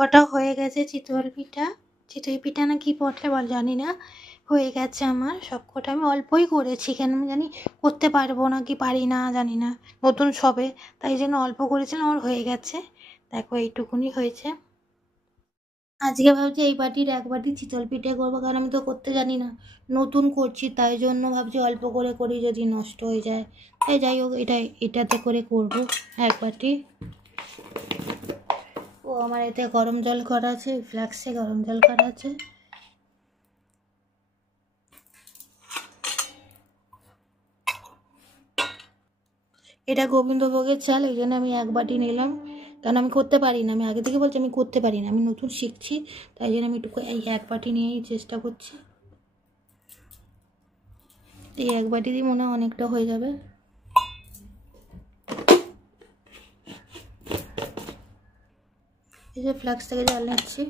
সবকটা হয়ে গেছে চিতই পিঠা না কি বলে বল জানি না, হয়ে গেছে আমার সবকটা। আমি অল্পই করেছি, কেন আমি জানি করতে পারবো না কি পারি না জানি না, নতুন সবে, তাই জন্য অল্প করেছিলাম, আমার হয়ে গেছে। দেখো এইটুকুনি হয়েছে। আজকে ভাবছি এই বাটির এক বাটি চিতল পিঠে করবো, কারণ আমি তো করতে জানি না, নতুন করছি, তাই জন্য ভাবছি অল্প করে করি, যদি নষ্ট হয়ে যায়। তাই যাই হোক, এটাতে করে করব এক বাটি। ও আমার এতে গরম জল করা আছে, ফ্লাক্সে গরম জল করা আছে। এটা গোবিন্দভোগের চাল, ওই জন্য আমি এক বাটি নিলাম, কারণ আমি করতে পারি না, আমি আগে থেকে বলছি আমি করতে পারি না, আমি নতুন শিখছি, তাই জন্য আমি একটু এই এক বাটি নিয়েই চেষ্টা করছি। এই এক বাটি দিয়ে মনে হয় অনেকটা হয়ে যাবে। এই যে ফ্লাক্স থেকে জল নিচ্ছি।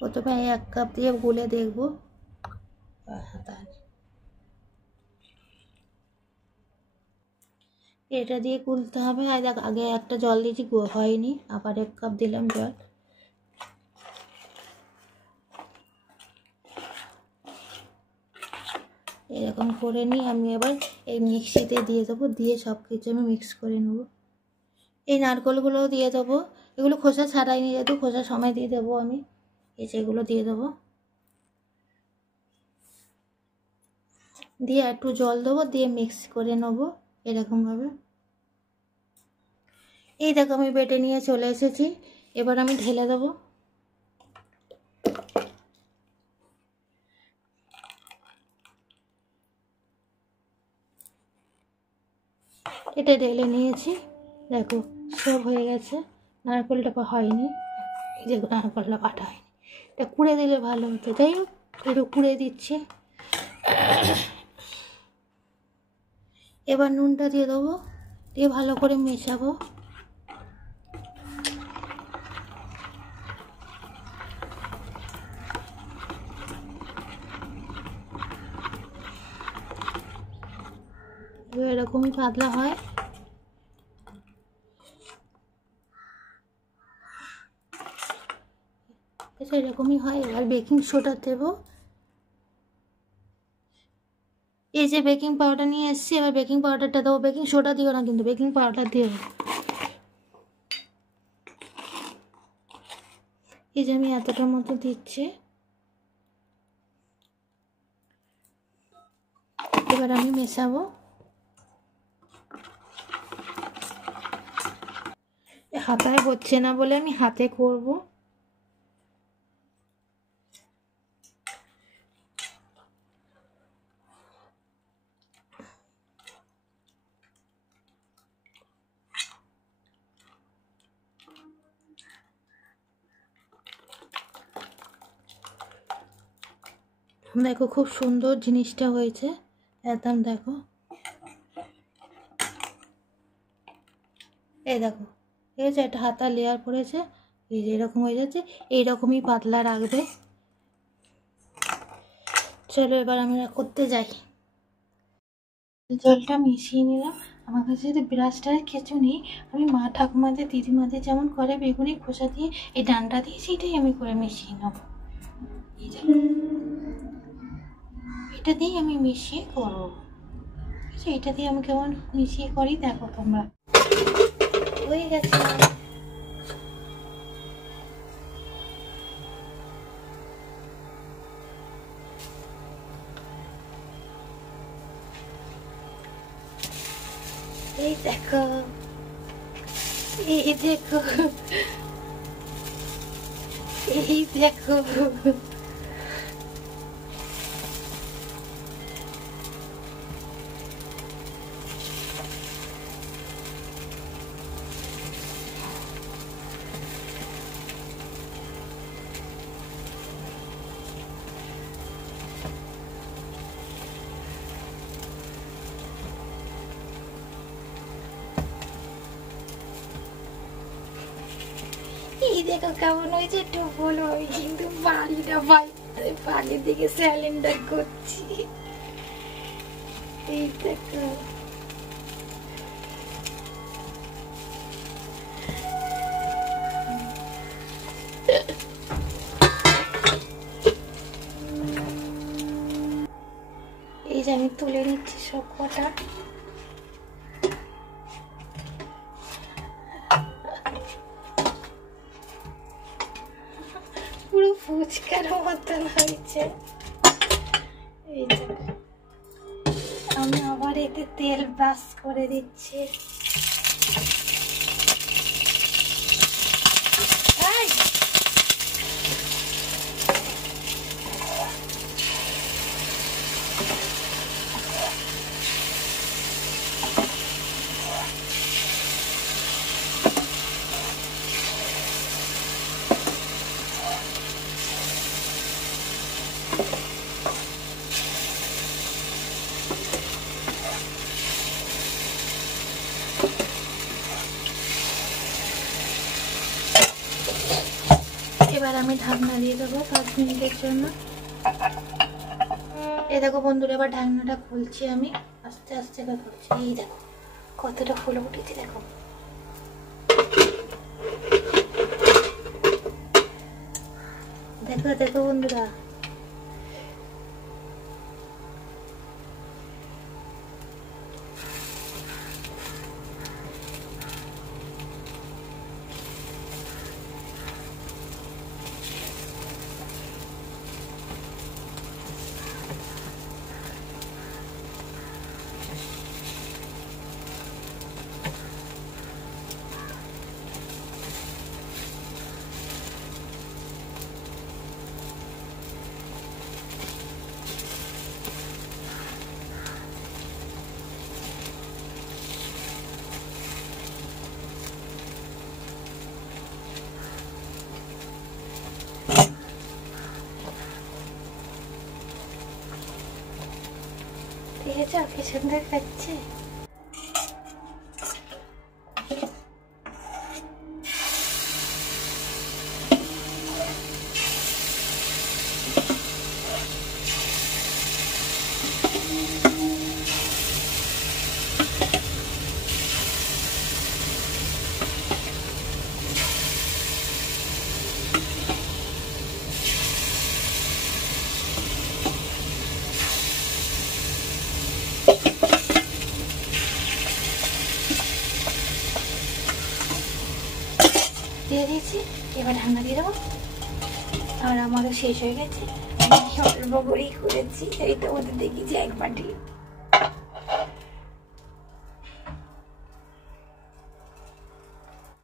প্রথমে এক কাপ দিয়ে গুলে দেখবো। এটা দিয়ে গুলতে হবে। আর দেখ, আগে একটা জল দিয়েছি, হয়নি, আবার এক কাপ দিলাম জল। এরকম করে নিয়ে আমি এবার এই মিক্সিতে দিয়ে দেবো, দিয়ে সব কিছু আমি মিক্স করে নেব। এই নারকেলগুলোও দিয়ে দেবো, এগুলো খোসা ছাড়াই নিয়ে যেত, খোসা সময় দিয়ে দেবো আমি, এই যেগুলো দিয়ে দেবো, দিয়ে একটু জল দেবো, দিয়ে মিক্স করে নেবো এরকমভাবে। এই দেখো আমি বেটে নিয়ে চলে এসেছি, এবার আমি ঢেলে দেবো। এটা ঢেলে নিয়েছি, দেখো সব হয়ে গেছে। নারকেলটা হয়নি, এই যে নারকেলটা কাটা হয়নি, এটা কুড়ে দিলে ভালো হতো, যাই হোক একটু কুড়ে দিচ্ছি। এবার নুনটা দিয়ে দেবো, দিয়ে ভালো করে মেশাবো। এরকমই পাতলা হয়। এরকমই হয়। এবার বেকিং সোডা দেবো, এই যে বেকিং পাউডার নিয়ে এসেছি, এবার বেকিং পাউডারটা দেবো। বেকিং সোডা দিও না কিন্তু, বেকিং পাউডার দিও। এই যে আমি এতটার মতো দিচ্ছি। এবার আমি মেশাবো। হাতায় হচ্ছে না বলে আমি হাতে করব। দেখো খুব সুন্দর জিনিসটা হয়েছে একদম, দেখো এই দেখো, ঠিক আছে, একটা হাতা লেয়ার পড়েছে, এই যে এরকম হয়ে যাচ্ছে, এইরকমই পাতলা রাখবে। চলো এবার আমরা করতে যাই। জলটা মিশিয়ে নিলাম। আমার কাছে যদি ব্রাশটার কিছু নেই, আমি মা ঠাকুমাদের দিদিমাদের যেমন করে বেগুনি খোসা দিয়ে এই ডান্ডা দিয়ে, সেইটাই আমি করে মিশিয়ে নেব। এটা দিয়েই আমি মিশিয়ে করবো, এটা দিয়ে আমি কেমন মিশিয়ে করি দেখো তোমরা। হয়ে গেছে, এই দেখো, এই দেখো, এই দেখো। এই দেখো কেমন হয়েছে, একটু বলো, আমি কিন্তু পারি না ভাই, পানির দিকে স্যালেন্ডার করছি। এই দেখো, ফুচকার মতন হয়েছে। এই যে আমি আবার এতে তেল ব্রাশ করে দিচ্ছি। এবার আমি ঢাকনা দিয়ে দেবো 5 মিনিটের জন্য। এই দেখো বন্ধুরা, এবার ঢাকনাটা খুলছি আমি, আস্তে আস্তে করে খুলছি। এই দেখো কতটা ফুলে উঠেছে, দেখো দেখো দেখো বন্ধুরা। ঠিক আছে, কি সুন্দর খাচ্ছে। দিয়ে দিয়েছি, এবার ঢাকনা দিয়ে দেবো। আর আমারও শেষ হয়ে গেছে, অল্প করেই করেছি, এই তো ওদের দেখেছি এক বাটি।